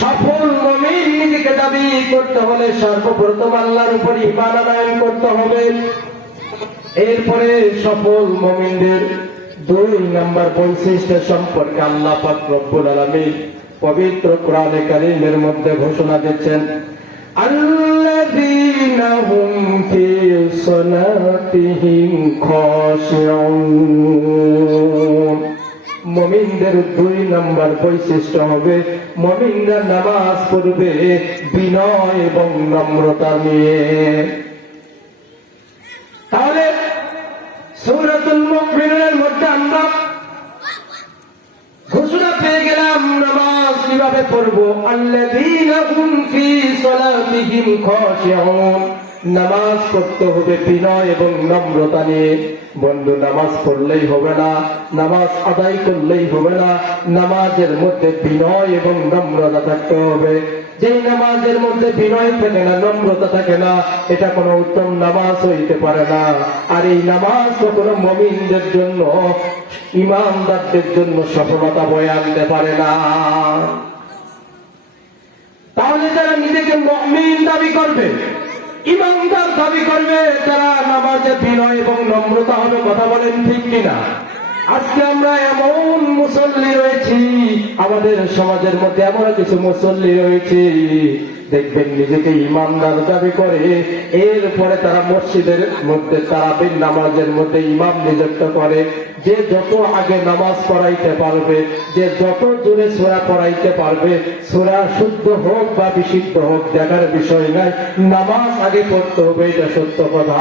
সফল মুমিন নিজেকে দাবি করতে হলে সর্বপ্রথম আল্লাহর উপর ঈমান আনয়ন করতে হবে। এরপরে সফল মুমিনদের 2 নম্বর বৈশিষ্ট্য সম্পর্কে আল্লাহ পাক রব্বুল আলামিন পবিত্র কোরআনে কারীমের মধ্যে ঘোষণা দিচ্ছেন, আল্লাযীনা হুম ফী সালাতিহিম খাশিউন। মুমিনদের 2 নম্বর বৈশিষ্ট্য হবে মুমিনরা নামাজ পড়বে বিনয় এবং নম্রতা নিয়ে। তাহলে সূরাতুল মুমিনুনের মধ্যে আমরা ঘোষণা পেয়ে গেলাম নামাজ কিভাবে পড়বো। আল্লাযীনা হুম ফী সালাতিহিম খাশিউন, নামাজ পড়তে হবে বিনয় এবং নম্রতা নিয়ে। বন্ধু, নামাজ পড়লেই হবে না, নামাজ আদায় করলেই হবে না, নামাজের মধ্যে বিনয় এবং নম্রতা থাকতে হবে। যেই নামাজের মধ্যে বিনয় থাকে না, নম্রতা থাকে না, এটা কোনো উত্তম নামাজ হইতে পারে না। আর এই নামাজ কখনো মুমিনদের জন্য, ঈমানদারদের জন্য সফলতা বয়ে আনতে পারে না। তাহলে যারা নিজেকে মুমিন দাবি করবে, ঈমানদার দাবি করবে, তারা নামাজে বিনয় এবং নম্রতা হবে। কথা বলেন ঠিক কিনা? আজকে আমরা এমন মুসল্লি রয়েছি, আমাদের সমাজের মধ্যে এমন কিছু মুসল্লি রয়েছে, দেখবেন নিজেকে ঈমানদার দাবি করে, এরপরে তারা মসজিদের মধ্যে তারাবির নামাজের মধ্যে ইমাম নিযুক্ত করে। যে যত আগে নামাজ পড়াইতে পারবে, যে যত জোরে সূরা পড়াইতে পারবে, সূরা শুদ্ধ হোক বা বিশুদ্ধ হোক দেখার বিষয় নাই, নামাজ আগে পড়তে হবে, এটা সত্য কথা।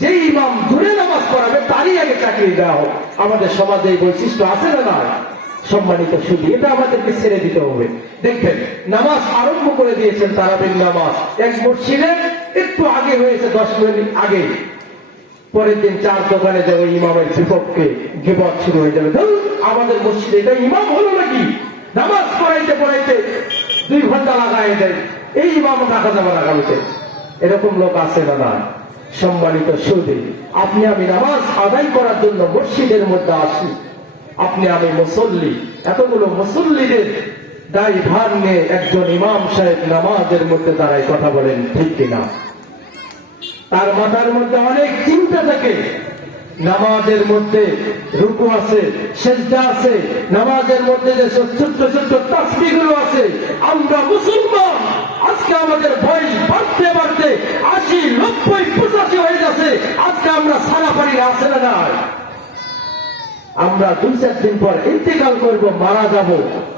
যে ইমাম জোরে নামাজ পড়াবে তারই আগে চাকরি দেওয়া হোক। আমাদের সমাজে এই বৈশিষ্ট্য আছে না নয়? সম্মানিত সুধী, এটা আমাদেরকে ছেড়ে দিতে হবে। দেখবেন নামাজ আরম্ভ করে দিয়েছেন তারাবির নামাজ, এক মসজিদে একটু আগে হয়েছে, 10 মিনিট আগে, পরের দিন 4 দোকানে যাবে, ইমামের বিপক্ষে গিবত শুরু হয়ে যাবে। ধরুন আমাদের মসজিদে এটা ইমাম হলো নাকি? নামাজ পড়াইতে পড়াইতে 2 ঘন্টা লাগাই দেয়, এই ইমাম রাখা যাবে না আগামীতে। এরকম লোক আছে না না? সম্মানিত সুধী, আপনি আমি নামাজ আদায় করার জন্য মসজিদের মধ্যে আসি, আপনি আমি মুসল্লি, এতগুলো মুসল্লিদের দায়ভার নিয়ে একজন ইমাম সাহেব নামাজের মধ্যে দাঁড়ায়। কথা বলেন ঠিক কিনা? তার মাথার মধ্যে অনেক চিন্তা থাকে। নামাজের মধ্যে রুকু আছে, সেজদা আছে, নামাজের মধ্যে যে ছোট্ট ছোট্ট তাসবিহগুলো আছে। আমরা মুসলমান, আজকে আমাদের বয়স বাড়তে বাড়তে 80, 90, 85 হয়ে যাচ্ছে। আজকে আমরা সারা পারি আছে না না? আমরা 2-4 দিন পর ইন্তেকাল করব, মারা যাব।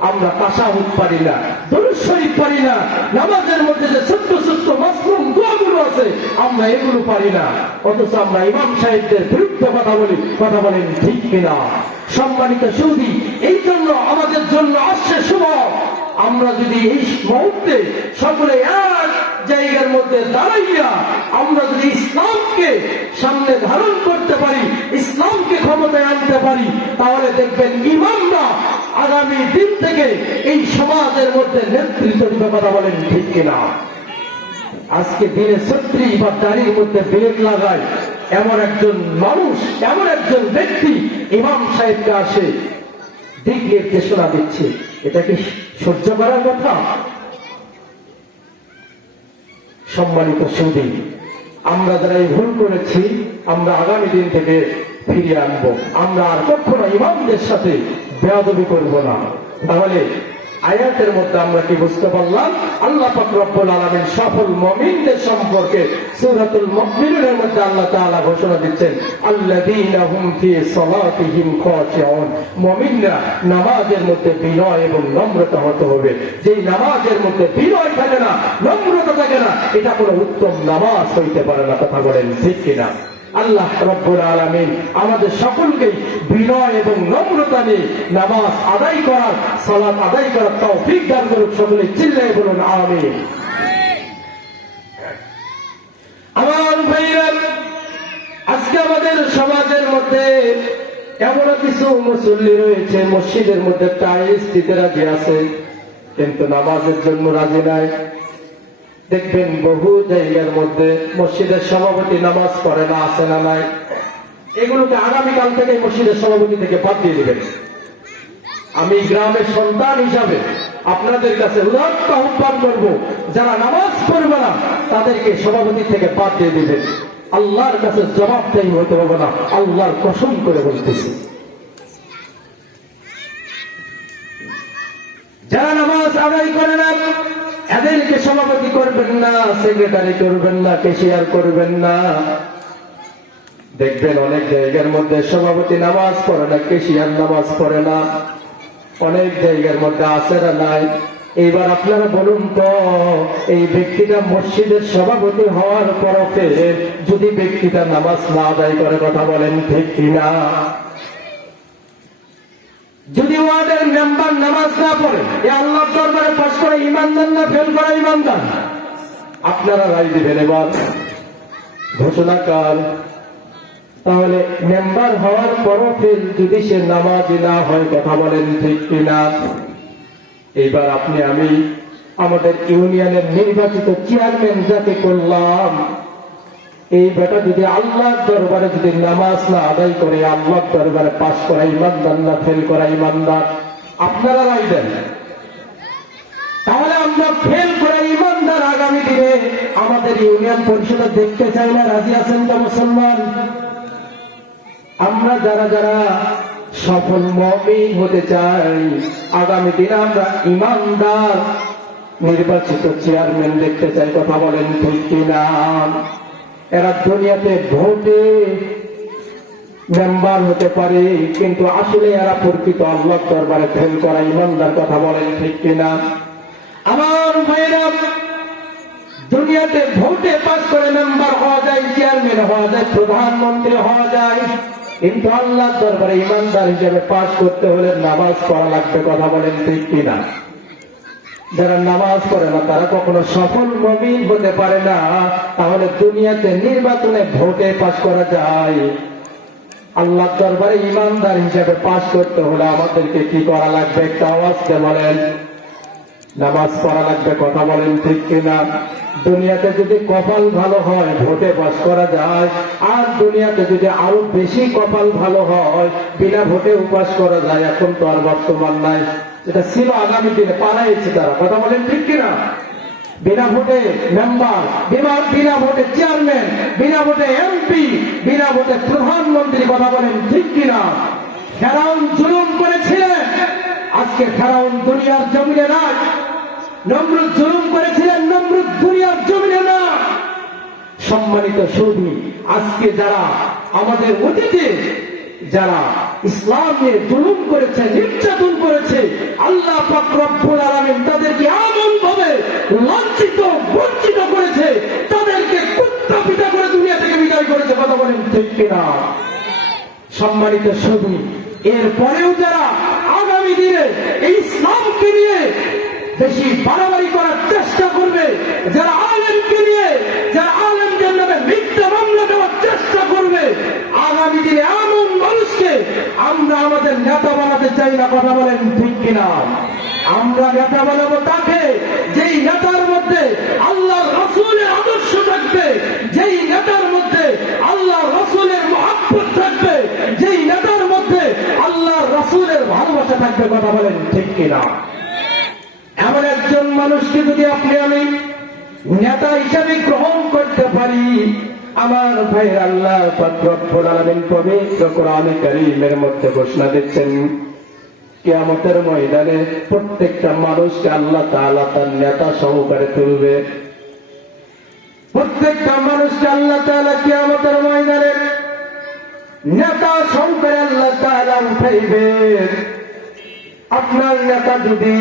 আমরা তাশাহুদ পারি না, দুরূদ শরীফ পারি না, নামাজের মধ্যে যে ছোট্ট ছোট্ট মাসরুম দোয়াগুলো আছে আমরা এগুলো পারি না। অথচ আমরা ইমাম সাহেবদের বিরুদ্ধে কথা বলি। কথা বলেন ঠিক কিনা? সম্মানিত সুধী, এই জন্য আমাদের জন্য আসছে শুভ। আমরা যদি এই মুহূর্তে সকলে এক জায়গার মধ্যে দাঁড়াইয়া আমরা যদি ইসলামকে সামনে ধারণ করতে পারি, ইসলামকে ক্ষমতায় আনতে পারি, তাহলে দেখবেন ইমামরা আগামী দিন থেকে এই সমাজের মধ্যে নেতৃত্ব দিতে। কথা বলেন ঠিক কিনা? আজকে দিনে ছত্রি বা দাড়ির মধ্যে বেগ লাগায় এমন একজন মানুষ, এমন একজন ব্যক্তি ইমাম সাহেবকে আসে দিক নির্দেশনা দিচ্ছে, এটা কি সহ্য করার কথা? সম্মানিত সুধী, আমরা যারা এই ভুল করেছি, আমরা আগামী দিন থেকে ফিরিয়ে আনবো। আমরা আর কখনো ইমামদের সাথে বেয়াদবি করব না। তাহলে আয়াতের মধ্যে আমরা কি বুঝতে পারলাম? আল্লাহ পাক রব্বুল আলামিন সফল মুমিনদের সম্পর্কে সূরাতুল মুমিনুনের মধ্যে আল্লাহ তাআলা ঘোষণা দিচ্ছেন, আল্লাযীনা হুম ফী সালাতিহিম খাশিউন। মুমিনরা নামাজের মধ্যে বিনয় এবং নম্রতা হতে হবে। যেই নামাজের মধ্যে বিনয় থাকে না, নম্রতা থাকে না, এটা কোনো উত্তম নামাজ হইতে পারে না। কথা বলেন ঠিক কিনা? আল্লাহ রাব্বুল আলামিন আমাদের সকলকে বিনয় এবং নম্রতা নিয়ে নামাজ আদায় করার, সালাত আদায় করার তৌফিক দান করুন। সকলে চিল্লায়ে বলুন আমিন। আমার ভাইরা, আজকে আমাদের সমাজের মধ্যে এমন কিছু মুসল্লি রয়েছে, মসজিদের মধ্যে টাইলস দিতে রাজি আছে কিন্তু নামাজের জন্য রাজি নাই। দেখবেন বহু জায়গার মধ্যে মসজিদের সভাপতি নামাজ পড়ে না, আছে না নাই? এগুলোকে আগামীকাল থেকে মসজিদের সভাপতি থেকে বাদ দিয়ে দিবেন। আমি গ্রামের সন্তান হিসাবে আপনাদের কাছে উদাত্ত আহ্বান করবো, যারা নামাজ পড়বে না তাদেরকে সভাপতি থেকে বাদ দিয়ে দিবেন। আল্লাহর কাছে জবাবদাহি হতে হবে না, আল্লাহর কসম করে বলতেছি। যারা নামাজ আদায় করে না এদেরকে সভাপতি করবেন না, সেক্রেটারি করবেন না, ক্যাশিয়ার করবেন না। দেখবেন অনেক জায়গার মধ্যে সভাপতি নামাজ পড়ে না, ক্যাশিয়ার নামাজ পড়ে না, অনেক জায়গার মধ্যে আছে না নাই। এইবার আপনারা বলুন তো, এই ব্যক্তিটা মসজিদের সভাপতি হওয়ার পরও যদি ব্যক্তিটা নামাজ না আদায় করে, কথা বলেন ঠিক কিনা? যদি ওয়ার্ডের মেম্বার নামাজ না পড়ে, এ আল্লাহর দরবারে পাশ করে ইমানদার না ফেল করা ইমানদার? আপনারা রায় দিবেন এবার, ঘোষণাকার। তাহলে মেম্বার হওয়ার পরও ফেল যদি সে নামাজি না হয়, কথা বলেন ঠিক কিনা? এইবার আপনি আমি আমাদের ইউনিয়নের নির্বাচিত চেয়ারম্যান যাকে করলাম, এই বেটা যদি আল্লাহর দরবারে যদি নামাজ না আদায় করে, আল্লাহর দরবারে পাশ করা ইমানদার না ফেল করা ইমানদার? আপনারা রায় দেন। তাহলে আমরা ফেল করা ইমানদার আগামী দিনে আমাদের ইউনিয়ন পরিষদে দেখতে চাই না? রাজি আছেন তো মুসলমান? আমরা যারা যারা সফল মুমিন হতে চাই, আগামী দিনে আমরা ইমানদার নির্বাচিত চেয়ারম্যান দেখতে চাই, কথা বলেন ঠিক কিনা? এরা দুনিয়াতে ভোটে মেম্বার হতে পারে, কিন্তু আসলে এরা প্রকৃত আল্লাহর দরবারে ফেল করা ইমানদার, কথা বলেন ঠিক কিনা? আমার ভাইরা, দুনিয়াতে ভোটে পাস করে মেম্বার হওয়া যায়, চেয়ারম্যান হওয়া যায়, প্রধানমন্ত্রী হওয়া যায়, কিন্তু আল্লাহর দরবারে ইমানদার হিসেবে পাস করতে হলে নামাজ পড়া লাগবে, কথা বলেন ঠিক কিনা? যারা নামাজ পড়ে না তারা কখনো সফল মুমিন হতে পারে না। তাহলে দুনিয়াতে নির্বাচনে ভোটে পাস করা যায়, আল্লাহর দরবারে ইমানদার হিসেবে পাস করতে হলে আমাদেরকে কি করা লাগবে? একটা আওয়াজকে বলেন, নামাজ পড়া লাগবে, কথা বলেন ঠিক কিনা? দুনিয়াতে যদি কপাল ভালো হয় ভোটে পাস করা যায়, আর দুনিয়াতে যদি আরো বেশি কপাল ভালো হয় বিনা ভোটে পাস করা যায়। এখন তো আর বর্তমান নাই, এটা ছিল আগামী দিনে, পালাইছে তারা, কথা বলেন ঠিক কিনা? বিনা ভোটে মেম্বার, বিনা ভোটে চেয়ারম্যান, বিনা ভোটে এমপি, বিনা ভোটে প্রধানমন্ত্রী, কথা বলেন ঠিক কিনা? ফেরাউন জুলুম করেছিলেন, আজকে ফেরাউন দুনিয়ার জমিনে নাই। নমরুদ জুলুম করেছিলেন, নমরুদ দুনিয়ার জমিনে না। সম্মানিত সুধী, আজকে যারা আমাদের অতীতে যারা ইসলাম নিয়ে জুলুম করেছে, নির্যাতন করেছে, আল্লাহ পাক রব্বুল আলামিন তাদেরকে এমন ভাবে লাঞ্ছিত বঞ্চিত করেছে, তাদেরকে কুত্তা পিটা করে দুনিয়া থেকে বিদায় করেছে, কথা বলেন ঠিক কিনা? সম্মানিত সুধী, এরপরেও যারা আগামী দিনে এই ইসলামকে নিয়ে বেশি বাড়াবাড়ি করার চেষ্টা করবে, যারা আলেমকে নিয়ে, যারা আলেমদের নামে মিথ্যা মামলা দেওয়ার চেষ্টা করবে, আগামী দিনে এমন মানুষকে আমরা আমাদের নেতা বানাতে চাই না, কথা বলেন ঠিক কিনা? আমরা নেতা বানাবো তাকে যেই নেতার মধ্যে আল্লাহ রাসূলের আদর্শ থাকবে, যেই নেতার মধ্যে আল্লাহ রাসূলের মহব্বত থাকবে, যেই নেতার মধ্যে আল্লাহ রাসূলের ভালোবাসা থাকবে, কথা বলেন ঠিক কিনা? এমন একজন মানুষকে যদি আপনি আমি নেতা হিসাবে গ্রহণ করতে পারি, আমার ভাই, আল্লাহ পাক রব্বুল আলামিন পবিত্র কোরআনে কারীমের মধ্যে ঘোষণা দিচ্ছেন, কিয়ামতের ময়দানে প্রত্যেকটা মানুষকে আল্লাহ তাআলা তার নেতা সহকারে তুলবে। প্রত্যেকটা মানুষকে আল্লাহ তাআলা কিয়ামতের ময়দানে নেতা সহকারে আল্লাহ তাআলা উঠাইবে। আপনার নেতা যদি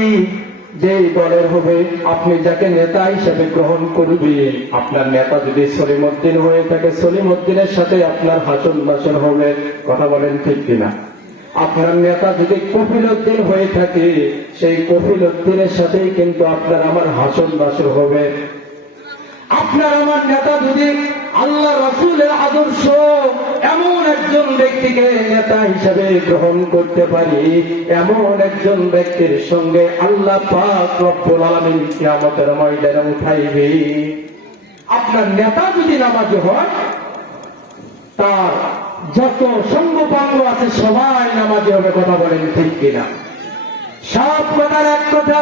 যেই দলের হবে, আপনি যাকে নেতা হিসেবে গ্রহণ করবেন, আপনার নেতা যদি সলিমউদ্দিন হয়ে থাকে, সলিমউদ্দিনের সাথে আপনার হাসন নাসন হবে, কথা বলেন ঠিক কিনা? আপনার নেতা যদি কফিলউদ্দিন হয়ে থাকে, সেই কফিলউদ্দিনের সাথেই কিন্তু আপনার আমার হাসন নাসর হবে। আপনার আমার নেতা যদি আল্লাহ রাসূলের আদর্শ এমন একজন ব্যক্তিকে নেতা হিসেবে গ্রহণ করতে পারি, এমন একজন ব্যক্তির সঙ্গে আল্লাহ পাক রব্বুল আলামিন কিয়ামতের ময়দানে উঠাইবে। আপনার নেতা যদি নামাজি হয়, তার যত সঙ্গপাঙ্গ আছে সবাই নামাজি হবে, কথা বলেন ঠিক কিনা? সব কথার এক কথা,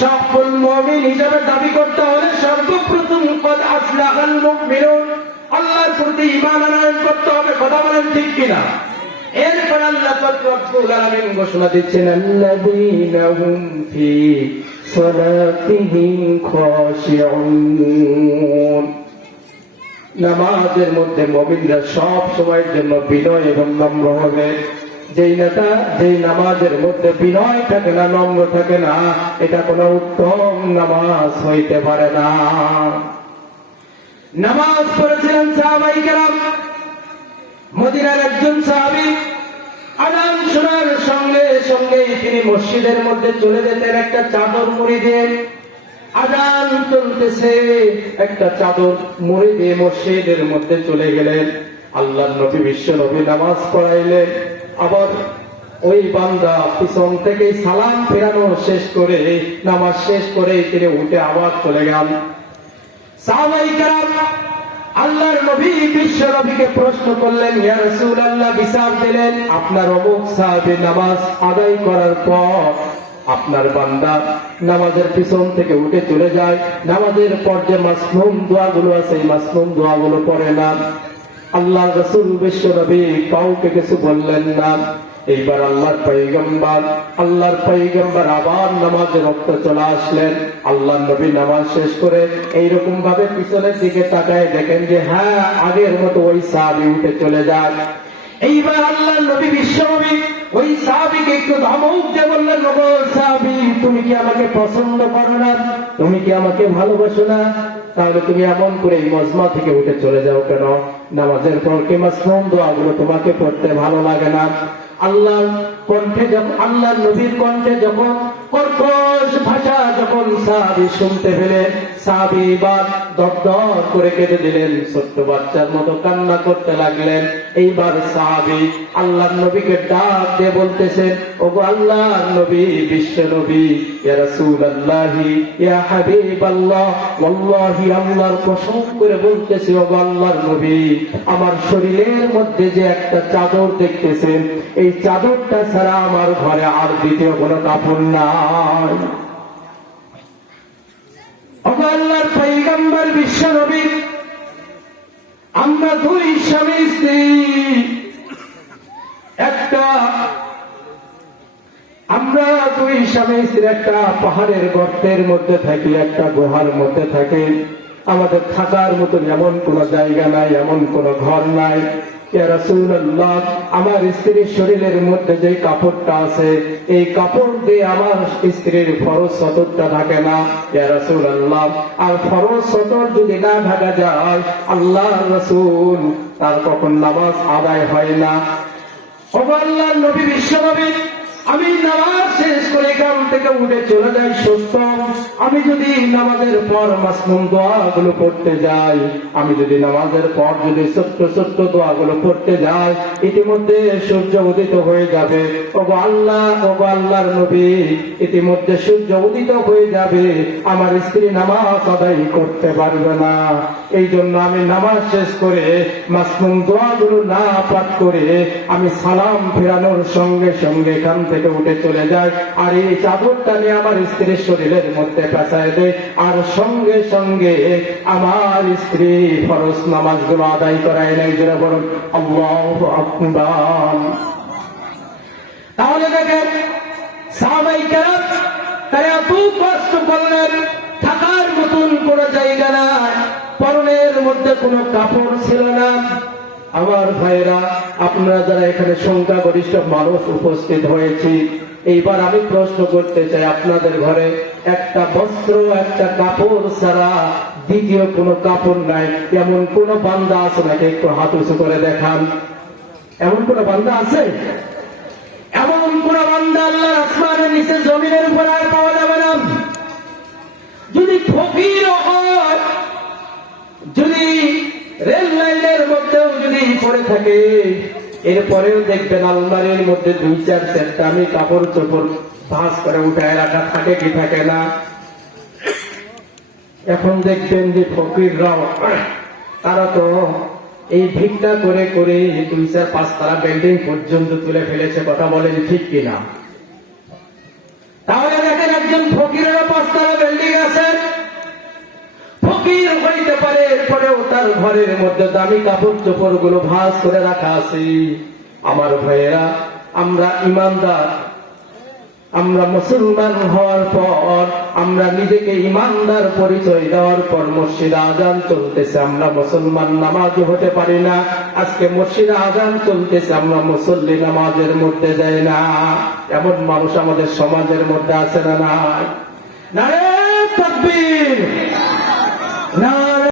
সফল মুমিন হিসেবে দাবি করতে হলে সর্বপ্রথম কদ আফলাহাল মুমিনুন, আল্লাহর প্রতি ঈমান আনয়ন করতে হবে। কথা বলেন ঠিক কিনা? এরপর আল্লাহ পাক রব্বুল আলামিন ঘোষণা দিচ্ছেন আল্লাযীনা হুম ফি সালাতিহিম খাশিউন। নামাজের মধ্যে মুমিনরা সব সময়ের জন্য বিনয় এবং নম্র হবে। যেই নামাজের মধ্যে বিনয় থাকে না, নম্র থাকে না, এটা কোনো উত্তম নামাজ হইতে পারে না। নামাজ পড়েছিলেন সাহাবায়ে কেরাম। মদিনার একজন সাহাবী আযান শোনার সঙ্গে সঙ্গে তিনি মসজিদের মধ্যে চলে যেতেন একটা চাদর মুড়ি দিয়ে। আযান চলতেছে, একটা চাদর মুড়ি দিয়ে মসজিদের মধ্যে চলে গেলেন। আল্লাহর নবী বিশ্ব নবী নামাজ পড়াইলেন। আবার ওই বান্দা পিছন থেকে সালাম ফেরানো শেষ করে, নামাজ শেষ করে তিনি উঠে আবার চলে গেল। সাহাবায়ে কেরাম আল্লাহর নবী বিশ্ব নবীকে প্রশ্ন করলেন, ইয়া রাসূলুল্লাহ, বিচার দিলেন আপনার অমুক সাহাবী নামাজ আদায় করার পর আপনার বান্দা নামাজের পিছন থেকে উঠে চলে যায়, নামাজের পর যে মাসনুন দোয়াগুলো আছে এই মাসনুন দোয়াগুলো পড়ে না। আল্লাহ রাসূল বিশ্ব নবী কাউকে কিছু বললেন না। এইবার আল্লাহর পয়গম্বর আবার নামাজের রক্ত চলে আসলেন। আল্লাহর নবী নামাজ শেষ করে এইরকম ভাবে পিছনের দিকে তাকায় দেখেন যে হ্যাঁ, আগের মতো ওই সাহাবী উঠে চলে যায়। এইবার আল্লাহর নবী বিশ্ব নবী ওই সাহাবীকে একটু ধমক দিয়ে বললেন, ওগো সাহাবী, তুমি কি আমাকে পছন্দ করো না? তুমি কি আমাকে ভালোবাসো না? তাহলে তুমি এমন করে এই মজমা থেকে উঠে চলে যাও কেন? নামাজের পর কি মাসনুন দোয়াগুলো তোমাকে পড়তে ভালো লাগে না? আল্লাহর নবীর কণ্ঠে যখন কর্কশ ভাষা যখন সাহাবী শুনতে পেলেন, সাহাবী এবার দরদর করে কেঁদে দিলেন, ছোট্ট বাচ্চার মতো কান্না করতে লাগলেন। এইবার সাহাবী আল্লাহর নবীকে ডাক দিয়ে বলতেছেন, ওগো আল্লাহর নবী, বিশ্ব নবী, ইয়া রাসূলুল্লাহি, ইয়া হাবিবাল্লাহ, ওয়াল্লাহি আল্লাহর কসম করে বলতেছে, ওগো আল্লাহর নবী, আমার শরীরের মধ্যে যে একটা চাদর দেখতেছেন, এই চাদরটা ছাড়া আমার ঘরে আর দ্বিতীয় কোনো কাপড় নাই। আল্লাহর পয়গম্বর বিশ্ব নবী, আমরা দুই স্বামী স্ত্রী, একটা পাহাড়ের গর্তের মধ্যে থাকি, একটা গুহার মধ্যে থাকি। আমাদের থাকার মতন এমন কোন জায়গা নাই, এমন কোন ঘর নাই। ইয়া রাসূলুল্লাহ, আমার স্ত্রীর শরীরের মধ্যে যে কাপড়টা আছে, এই কাপড় দিয়ে আমার স্ত্রীর ফরজ সতরটা ঢাকে না। ইয়া রাসূলুল্লাহ, আর ফরজ সতর যদি না ঢাকা যায়, আল্লাহর রাসূল তার কখন নামাজ আদায় হয় না। ওগো আল্লাহর নবী, বিশ্ব নবী, আমি নামাজ শেষ করে এখান থেকে উঠে চলে যাই সত্য, আমি যদি নামাজের পর মাসনুন দোয়াগুলো পড়তে যাই, আমি যদি নামাজের পর যদি ছোট্ট ছোট্ট দোয়াগুলো পড়তে যাই, ইতিমধ্যে সূর্য উদিত হয়ে যাবে। ওগো আল্লাহর নবী, ইতিমধ্যে সূর্য উদিত হয়ে যাবে, আমার স্ত্রী নামাজ আদায় করতে পারবে না। এই জন্য আমি নামাজ শেষ করে মাসনুন দোয়াগুলো না পাঠ করে আমি সালাম ফেরানোর সঙ্গে সঙ্গে এখান থেকে উঠে চলে যায়, আর এই চাদরটা নিয়ে আমার স্ত্রীর শরীরের মধ্যে পেঁচায় দেয়, আর সঙ্গে সঙ্গে আমার স্ত্রী ফরজ নামাজগুলো আদায় করায় নেয়। যারা বলুন আল্লাহু আকবার। তাহলে দেখেন সাহাবায়ে কেরাম তারা এত কষ্ট করলেন, থাকার মতন কোন জায়গা না, পরনের মধ্যে কোনো কাপড় ছিল না। আমার ভাইরা, আপনারা যারা এখানে সংখ্যাগরিষ্ঠ মানুষ উপস্থিত হয়েছি, এইবার আমি প্রশ্ন করতে চাই, আপনাদের ঘরে একটা বস্ত্র, একটা কাপড় ছাড়া দ্বিতীয় কোনো কাপড় নাই, এমন কোন বান্দা আছে নাকি? একটু হাত উঁচু করে দেখান। এমন কোন বান্দা আছে? এমন কোন বান্দা আল্লাহর আসমানের নিচে জমিনের উপর আর পাওয়া যাবে না। যদি ফকির হয়, যদি রেল লাইনের মধ্যেও যদি পড়ে থাকে, এরপরেও দেখবেন আলমারির মধ্যে 2-4 দামি কাপড় চোপড় ভাঁজ করে উঠায় রাখা থাকে কি থাকে না? এখন দেখবেন যে ফকিররাও, তারা তো এই ভিক্ষা করে করে 2-4-5 তারা বিল্ডিং পর্যন্ত তুলে ফেলেছে। কথা বলেন ঠিক কিনা? একজন ফকিরের পাঁচতলা বিল্ডিং আছে, ফকির হইতে পারে, এরপরেও তার ঘরের মধ্যে দামি কাপড় চোপড় গুলো ভাঁজ করে রাখা আছে। আমার ভাইয়েরা, আমরা ইমানদার, আমরা মুসলমান হওয়ার পর, আমরা নিজেকে ইমানদার পরিচয় দেওয়ার পর মসজিদে আজান চলতেছে, আমরা মুসলমান নামাজি হতে পারি না। আজকে মসজিদে আজান চলতেছে, আমরা মুসল্লি নামাজের মধ্যে যাই না। এমন মানুষ আমাদের সমাজের মধ্যে আছে না নাই? নারে তাকবীর, নারে